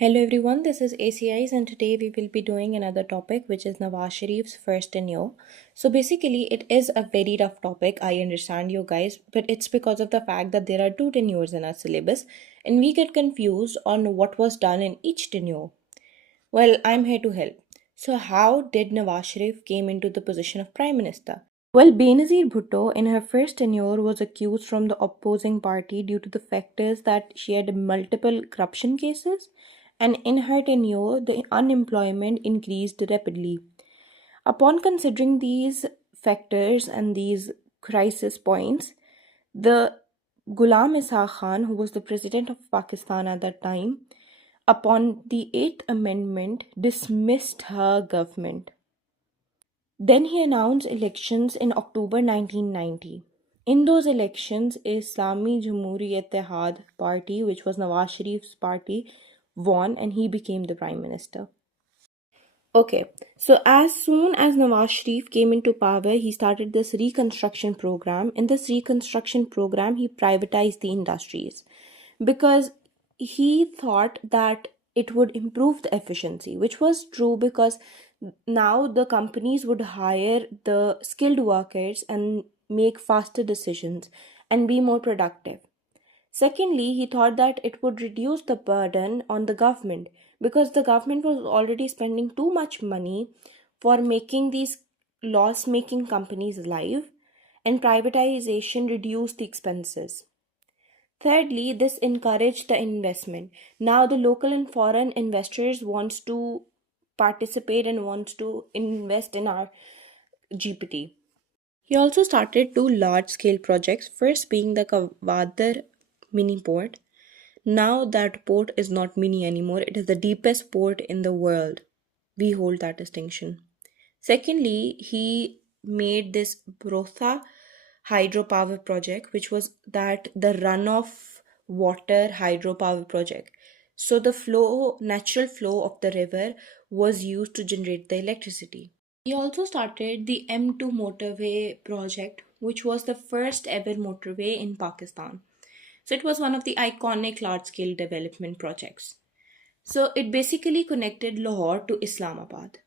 Hello everyone, this is ACIs and today we will be doing another topic which is Nawaz Sharif's first tenure. So basically it is a very rough topic, I understand you guys, but it's because of the fact that there are two tenures in our syllabus and we get confused on what was done in each tenure. Well, I'm here to help. So how did Nawaz Sharif came into the position of Prime Minister? Well, Benazir Bhutto in her first tenure was accused from the opposing party due to the factors that she had multiple corruption cases, and in her tenure, the unemployment increased rapidly. Upon considering these factors and these crisis points, the Ghulam Ishaq Khan, who was the president of Pakistan at that time, upon the Eighth Amendment, dismissed her government. Then he announced elections in October 1990. In those elections, Islami Jamhuri Ittihad party, which was Nawaz Sharif's party, won and he became the prime minister. Okay, so as soon as Nawaz Sharif came into power, he started this reconstruction program. In this reconstruction program, he privatized the industries because he thought that it would improve the efficiency, which was true because now the companies would hire the skilled workers and make faster decisions and be more productive. Secondly, he thought that it would reduce the burden on the government because the government was already spending too much money for making these loss making companies live, and privatization reduced the expenses. Thirdly, this encouraged the investment. Now the local and foreign investors wants to participate and wants to invest in our GPT. He also started two large-scale projects, first being the Kavadar mini port. Now that port is not mini anymore, it is the deepest port in the world. We hold that distinction. Secondly, he made this Brotha Hydropower Project, which was that the runoff water hydropower project. So the natural flow of the river was used to generate the electricity. He also started the M2 Motorway project, which was the first ever motorway in Pakistan. So it was one of the iconic large scale development projects. So it basically connected Lahore to Islamabad.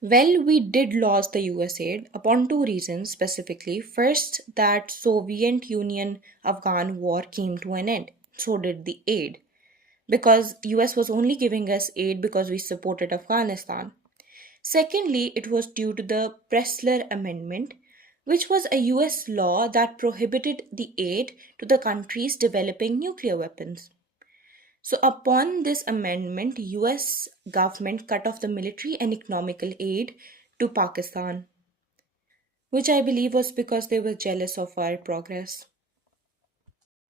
Well, we did lose the US aid upon two reasons specifically. First, that Soviet Union Afghan War came to an end. So did the aid. Because US was only giving us aid because we supported Afghanistan. Secondly, it was due to the Pressler Amendment, which was a US law that prohibited the aid to the countries developing nuclear weapons. So upon this amendment, US government cut off the military and economical aid to Pakistan, which I believe was because they were jealous of our progress.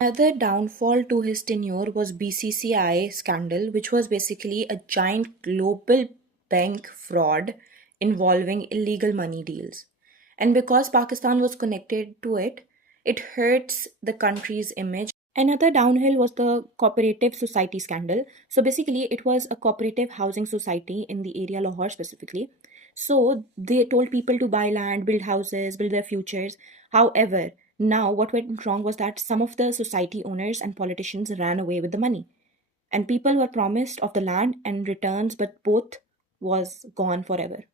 Another downfall to his tenure was BCCI scandal, which was basically a giant global bank fraud involving illegal money deals. And because Pakistan was connected to it, it hurts the country's image. Another downhill was the cooperative society scandal. So basically, it was a cooperative housing society in the area Lahore specifically. So they told people to buy land, build houses, build their futures. However, now what went wrong was that some of the society owners and politicians ran away with the money. And people were promised of the land and returns, but both was gone forever.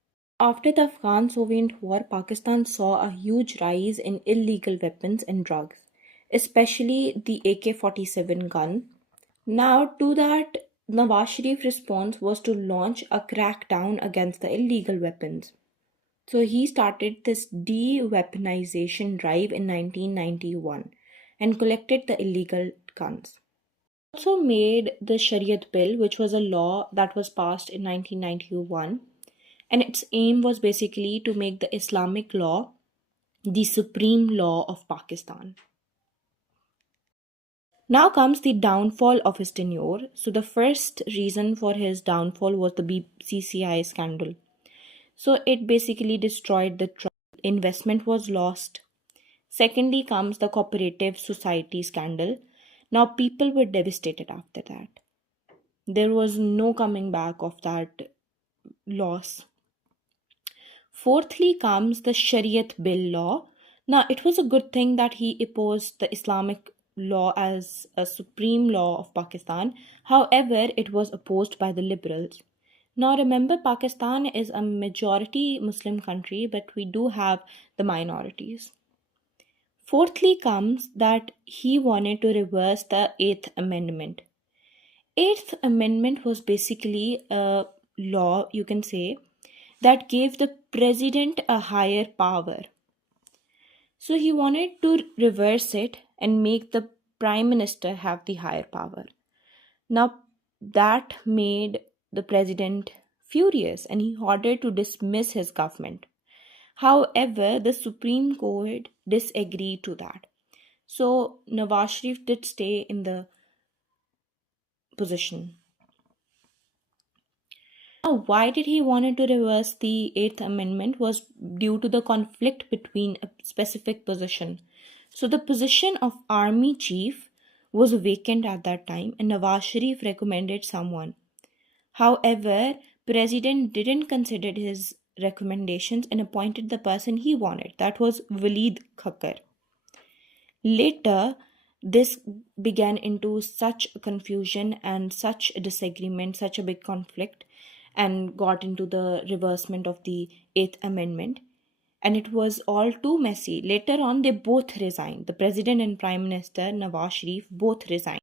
After the Afghan Soviet War, Pakistan saw a huge rise in illegal weapons and drugs, especially the AK 47 gun. Now, to that, Nawaz Sharif's response was to launch a crackdown against the illegal weapons. So he started this de-weaponization drive in 1991 and collected the illegal guns. He also made the Shariat Bill, which was a law that was passed in 1991, and its aim was basically to make the Islamic law the supreme law of Pakistan. Now comes the downfall of his tenure. So the first reason for his downfall was the BCCI scandal. So it basically destroyed the trust. Investment was lost. Secondly comes the cooperative society scandal. Now people were devastated after that. There was no coming back of that loss. Fourthly comes the Shariat Bill law. Now, it was a good thing that he opposed the Islamic law as a supreme law of Pakistan. However, it was opposed by the liberals. Now, remember, Pakistan is a majority Muslim country, but we do have the minorities. Fourthly comes that he wanted to reverse the Eighth Amendment. Eighth Amendment was basically a law, you can say, that gave the president a higher power. So he wanted to reverse it and make the prime minister have the higher power. Now that made the president furious and he ordered to dismiss his government. However, the Supreme Court disagreed to that. So Nawaz Sharif did stay in the position. Now, why did he wanted to reverse the Eighth Amendment was due to the conflict between a specific position. So the position of army chief was vacant at that time and Nawaz Sharif recommended someone. However, President didn't consider his recommendations and appointed the person he wanted. That was Walid Khakkar. Later, this began into such confusion and such a disagreement, such a big conflict, and got into the reversement of the Eighth Amendment. And it was all too messy. Later on, they both resigned. The president and prime minister, Nawaz Sharif, both resigned.